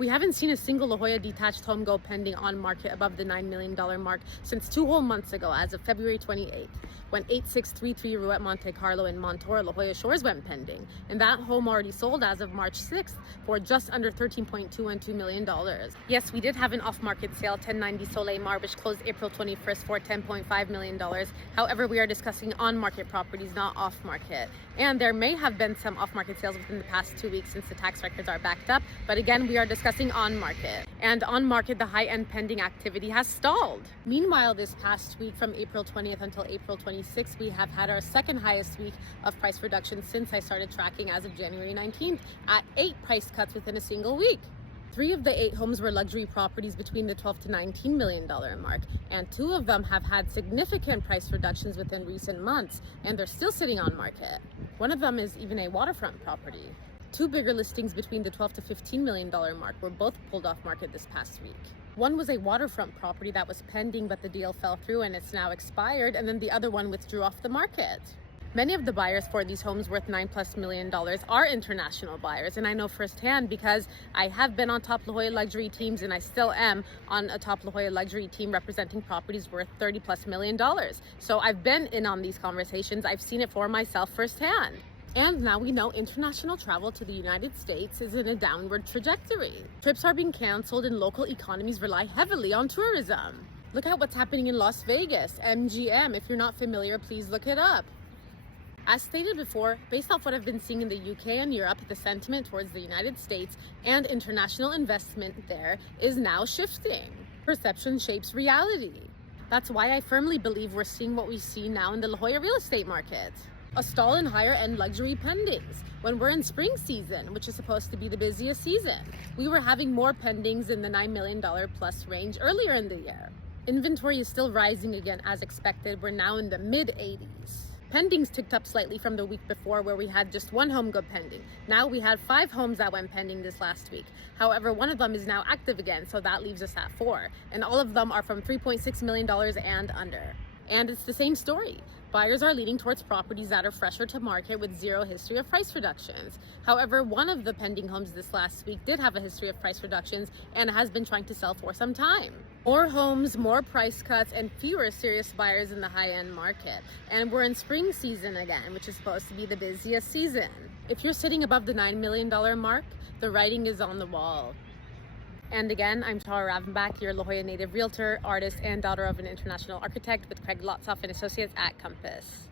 We haven't seen a single La Jolla detached home go pending on market above the $9 million mark since 2 whole months ago, as of February 28th, when 8633 Rue at Monte Carlo in Montour, La Jolla Shores went pending. And that home already sold as of March 6th for just under $13.212 million. Yes, we did have an off-market sale, 1090 Soleil Mar, which closed April 21st for $10.5 million. However, we are discussing on-market properties, not off-market. And there may have been some off-market sales within the past 2 weeks since the tax records are backed up. But again, we are discussing on market. And on market, the high-end pending activity has stalled. Meanwhile, this past week from April 20th until April 26th, we have had our second highest week of price reduction since I started tracking as of January 19th at 8 price cuts within a single week. 3 of the 8 homes were luxury properties between the $12 to $19 million mark, and 2 of them have had significant price reductions within recent months, and they're still sitting on market. One of them is even a waterfront property. 2 bigger listings between the $12 to $15 million mark were both pulled off market this past week. One was a waterfront property that was pending, but the deal fell through and it's now expired, and then the other one withdrew off the market. Many of the buyers for these homes worth $9+ million are international buyers, and I know firsthand because I have been on top La Jolla luxury teams, and I still am on a top La Jolla luxury team representing properties worth $30+ million. So I've been in on these conversations. I've seen it for myself firsthand. And now we know international travel to the United States is in a downward trajectory. Trips are being canceled and local economies rely heavily on tourism. Look at what's happening in Las Vegas, MGM. If you're not familiar, please look it up. As stated before, based off what I've been seeing in the UK and Europe, the sentiment towards the United States and international investment there is now shifting. Perception shapes reality. That's why I firmly believe we're seeing what we see now in the La Jolla real estate market. A stall in higher end luxury pendings. When we're in spring season, which is supposed to be the busiest season, we were having more pendings in the $9 million plus range earlier in the year. Inventory is still rising again as expected. We're now in the mid-80s. Pendings ticked up slightly from the week before where we had just 1 home go pending. Now we had 5 homes that went pending this last week. However, one of them is now active again, so that leaves us at 4. And all of them are from $3.6 million and under. And it's the same story. Buyers are leaning towards properties that are fresher to market with 0 history of price reductions. However, one of the pending homes this last week did have a history of price reductions and has been trying to sell for some time. More homes, more price cuts, and fewer serious buyers in the high-end market. And we're in spring season again, which is supposed to be the busiest season. If you're sitting above the $9 million mark, the writing is on the wall. And again, I'm Jolla Ravanbach, your La Jolla native realtor, artist, and daughter of an international architect with Lotzof and Associates at Compass.